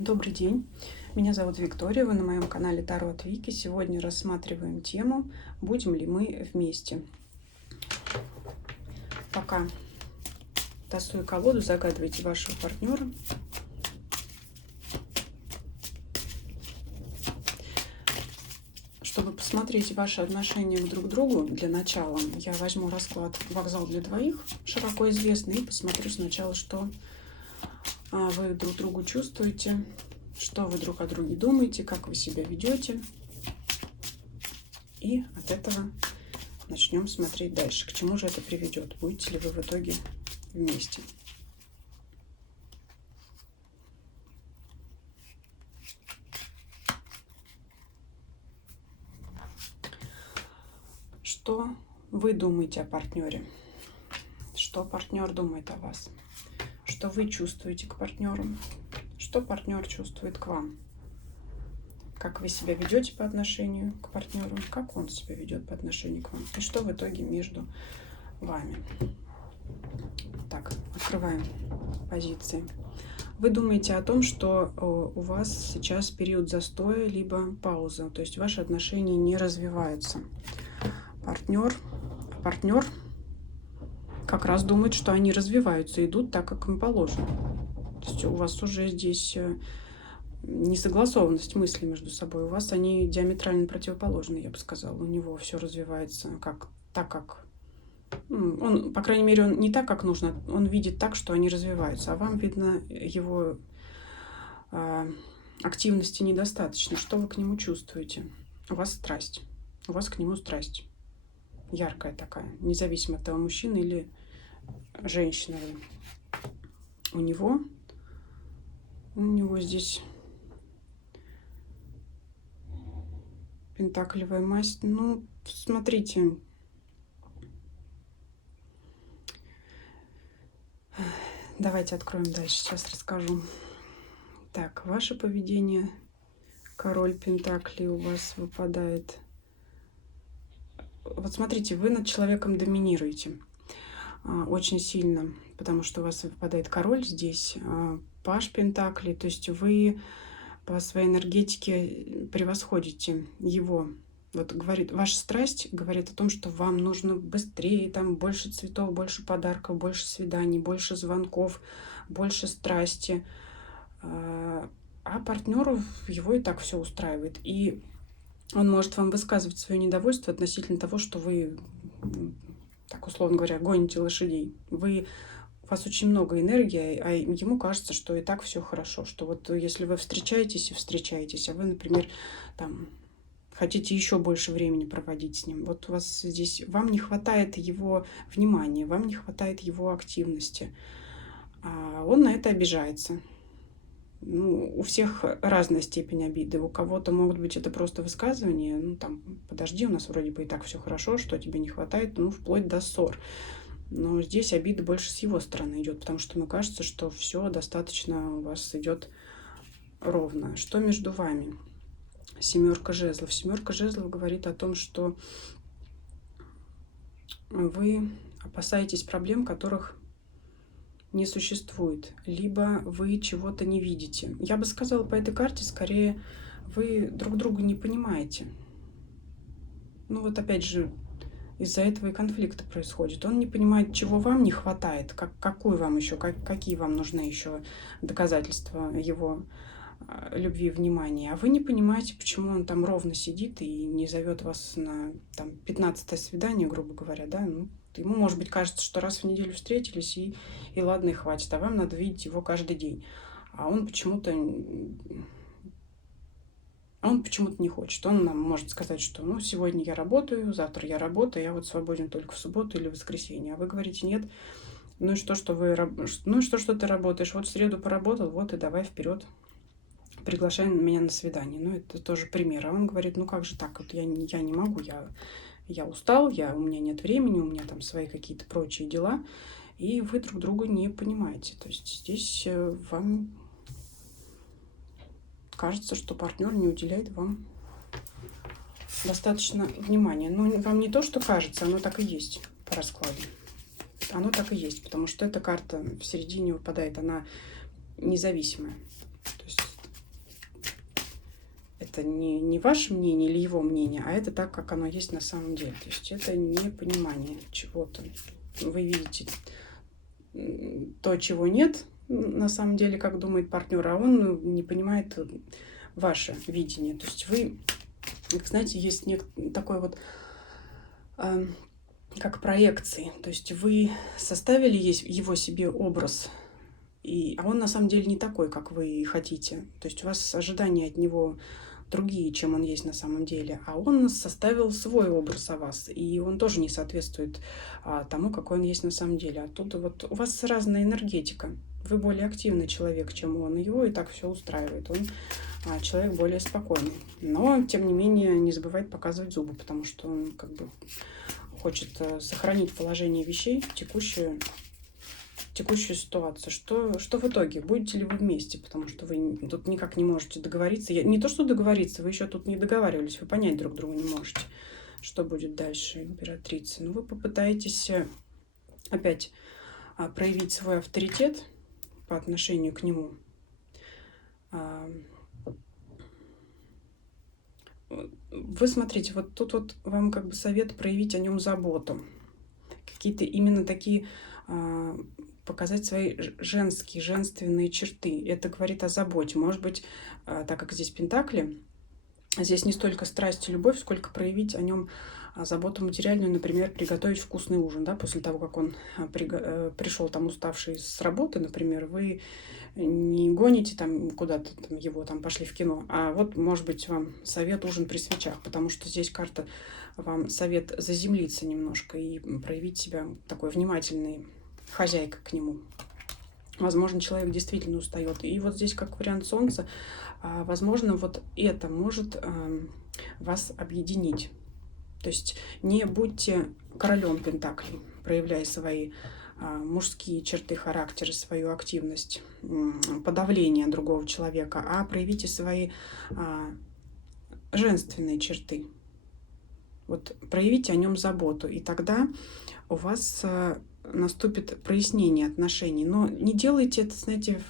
Добрый день, меня зовут Виктория, вы на моем канале Таро от Вики. Сегодня рассматриваем тему «Будем ли мы вместе?». Пока тасую колоду, загадывайте вашего партнера. Чтобы посмотреть ваши отношения друг к другу, для начала я возьму расклад «Вокзал для двоих», широко известный, и посмотрю сначала, что вы друг другу чувствуете, что вы друг о друге думаете, как вы себя ведете. И от этого начнем смотреть дальше, к чему же это приведет. Будете ли вы в итоге вместе. Что вы думаете о партнере? Что партнер думает о вас? Что вы чувствуете к партнеру? Что партнер чувствует к вам? Как вы себя ведете по отношению к партнеру? Как он себя ведет по отношению к вам? И что в итоге между вами? Так, открываем позиции. Вы думаете о том, что у вас сейчас период застоя, либо пауза, то есть ваши отношения не развиваются. Партнер как раз думает, что они развиваются, идут так, как им положено. То есть у вас уже здесь несогласованность мыслей между собой. У вас они диаметрально противоположны, я бы сказала. У него все развивается так, как он, по крайней мере, он не так, как нужно, он видит так, что они развиваются, а вам, видно, его активности недостаточно. Что вы к нему чувствуете? У вас страсть, у вас к нему страсть. Яркая такая, независимо от того, мужчина или женщина. У него здесь пентаклевая масть. Ну, смотрите. Давайте откроем дальше, сейчас расскажу. Так, ваше поведение. Король пентаклей у вас выпадает. Вот смотрите, вы над человеком доминируете очень сильно, потому что у вас выпадает король здесь, паж пентаклей, то есть вы по своей энергетике превосходите его. Вот говорит, ваша страсть говорит о том, что вам нужно быстрее, там больше цветов, больше подарков, больше свиданий, больше звонков, больше страсти. А партнеру его и так все устраивает. И он может вам высказывать свое недовольство относительно того, что вы, так условно говоря, гоните лошадей. У вас очень много энергии, а ему кажется, что и так все хорошо. Что вот если вы встречаетесь, а вы, например, там хотите еще больше времени проводить с ним. Вот у вас здесь, вам не хватает его внимания, вам не хватает его активности. А он на это обижается. Ну, у всех разная степень обиды. У кого-то могут быть это просто высказывания. Ну, там, подожди, у нас вроде бы и так все хорошо, что тебе не хватает, ну, вплоть до ссор. Но здесь обида больше с его стороны идет, потому что ему кажется, что все достаточно у вас идет ровно. Что между вами? Семерка жезлов. Семерка жезлов говорит о том, что вы опасаетесь проблем, которых не существует, либо вы чего-то не видите. Я бы сказала по этой карте, скорее, вы друг друга не понимаете. Ну вот опять же, из-за этого и конфликты происходят. Он не понимает, чего вам не хватает, какие вам нужны еще доказательства его любви и внимания. А вы не понимаете, почему он там ровно сидит и не зовет вас на там 15-е свидание, грубо говоря, да, ну, ему, может быть, кажется, что раз в неделю встретились, и ладно, и хватит, а вам надо видеть его каждый день. А он почему-то не хочет. Он нам может сказать, что ну, сегодня я работаю, завтра я работаю, я вот свободен только в субботу или в воскресенье. А вы говорите, нет, ну и что ты работаешь? Вот в среду поработал, вот и давай вперед. Приглашай меня на свидание. Ну, это тоже пример. А он говорит, ну как же так? Вот я не могу, я устал, у меня нет времени, у меня там свои какие-то прочие дела. И вы друг друга не понимаете. То есть здесь вам кажется, что партнер не уделяет вам достаточно внимания. Но вам не то, что кажется, оно так и есть по раскладу. Оно так и есть, потому что эта карта в середине выпадает, она независимая. То есть это не ваше мнение или его мнение, а это так, как оно есть на самом деле. То есть это не понимание чего-то. Вы видите то, чего нет на самом деле, как думает партнер, а он не понимает ваше видение. То есть вы, знаете, есть такой вот как проекции. То есть вы составили его себе образ, а он на самом деле не такой, как вы хотите. То есть у вас ожидания от него другие, чем он есть на самом деле. А он составил свой образ о вас, и он тоже не соответствует тому, какой он есть на самом деле. Оттуда вот у вас разная энергетика. Вы более активный человек, чем он. Его и так все устраивает. Он человек более спокойный. Но, тем не менее, не забывает показывать зубы, потому что он как бы хочет сохранить положение вещей, текущую ситуацию. Что в итоге? Будете ли вы вместе? Потому что вы тут никак не можете договориться. Не то, что договориться, вы еще тут не договаривались, вы понять друг друга не можете, что будет дальше, императрица. Но вы попытаетесь опять проявить свой авторитет по отношению к нему. Вы смотрите, вот тут вот вам как бы совет проявить о нем заботу. Какие-то именно такие показать свои женственные черты. Это говорит о заботе. Может быть, так как здесь пентакли, здесь не столько страсть и любовь, сколько проявить о нем заботу материальную, например, приготовить вкусный ужин, да, после того, как он пришел там уставший с работы, например, вы не гоните там куда-то там, его, там пошли в кино, а вот, может быть, вам совет ужин при свечах, потому что здесь карта вам совет заземлиться немножко и проявить себя такой внимательной хозяйкой к нему. Возможно, человек действительно устает. И вот здесь как вариант солнца, возможно, вот это может вас объединить. То есть не будьте королем пентаклей, проявляя свои мужские черты характера, свою активность, подавление другого человека, а проявите свои женственные черты. Вот проявите о нем заботу, и тогда у вас наступит прояснение отношений. Но не делайте это, знаете,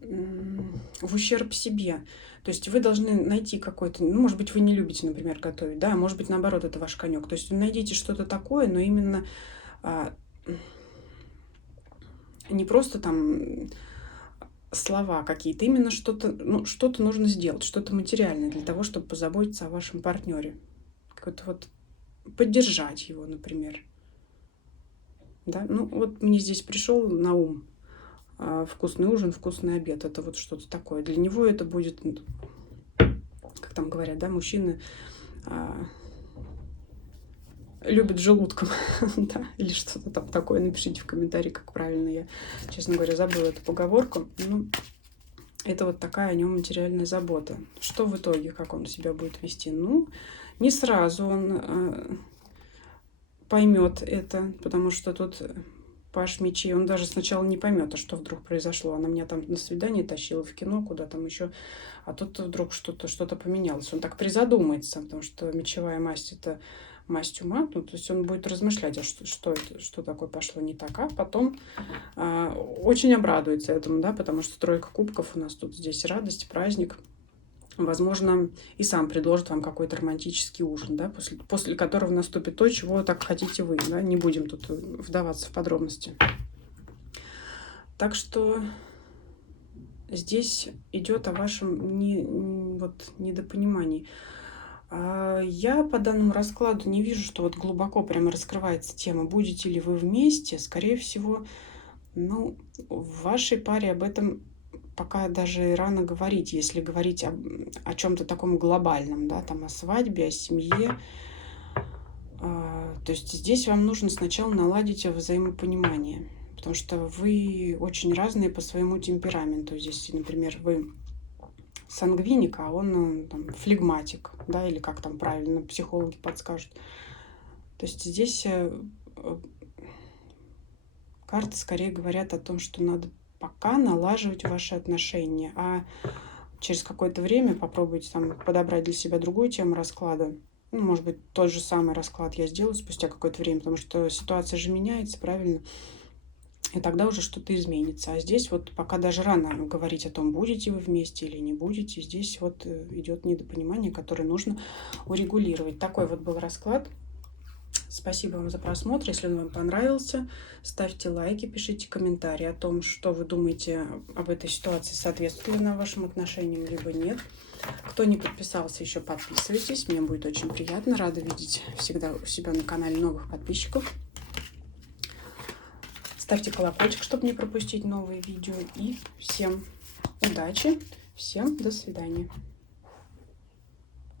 в ущерб себе. То есть вы должны найти какой-то, ну, может быть, вы не любите, например, готовить, да, может быть, наоборот, это ваш конек. То есть найдите что-то такое, но именно не просто там слова какие-то, именно что-то, ну, что-то нужно сделать, что-то материальное для того, чтобы позаботиться о вашем партнере. Как-то вот поддержать его, например. Да? Ну, вот мне здесь пришел на ум вкусный ужин, вкусный обед. Это вот что-то такое. Для него это будет, как там говорят, да, мужчины любят желудком, да, или что-то там такое. Напишите в комментарии, как правильно. Я, честно говоря, забыла эту поговорку. Ну, это вот такая о нем материальная забота. Что в итоге, как он себя будет вести? Ну, не сразу он поймет это, потому что тут паш мечей, он даже сначала не поймет, а что вдруг произошло. Она меня там на свидание тащила, в кино, куда там еще, а тут вдруг что-то поменялось. Он так призадумается, потому что мечевая масть — это масть ума, ну, то есть он будет размышлять, а что такое пошло не так, а потом очень обрадуется этому, да, потому что тройка кубков у нас тут здесь радость, праздник. Возможно, и сам предложит вам какой-то романтический ужин, да, после которого наступит то, чего так хотите вы. Да? Не будем тут вдаваться в подробности. Так что здесь идет о вашем недопонимании. Я по данному раскладу не вижу, что вот глубоко прямо раскрывается тема, будете ли вы вместе. Скорее всего, ну, в вашей паре об этом пока даже рано говорить, если говорить о чем-то таком глобальном, да, там о свадьбе, о семье. То есть здесь вам нужно сначала наладить взаимопонимание, потому что вы очень разные по своему темпераменту. Здесь, например, вы сангвиник, а он там, флегматик, да, или как там правильно психологи подскажут. То есть здесь карты скорее говорят о том, что надо пока налаживать ваши отношения, а через какое-то время попробуйте там подобрать для себя другую тему расклада. Ну, может быть, тот же самый расклад я сделаю спустя какое-то время, потому что ситуация же меняется, правильно? и тогда уже что-то изменится. А здесь вот пока даже рано говорить о том, будете вы вместе или не будете. Здесь вот идет недопонимание, которое нужно урегулировать. Такой вот был расклад. Спасибо вам за просмотр. Если он вам понравился, ставьте лайки, пишите комментарии о том, что вы думаете об этой ситуации, соответствует ли она вашим отношениям, либо нет. Кто не подписался еще, подписывайтесь. Мне будет очень приятно. Рада видеть всегда у себя на канале новых подписчиков. Ставьте колокольчик, чтобы не пропустить новые видео. И всем удачи, всем до свидания.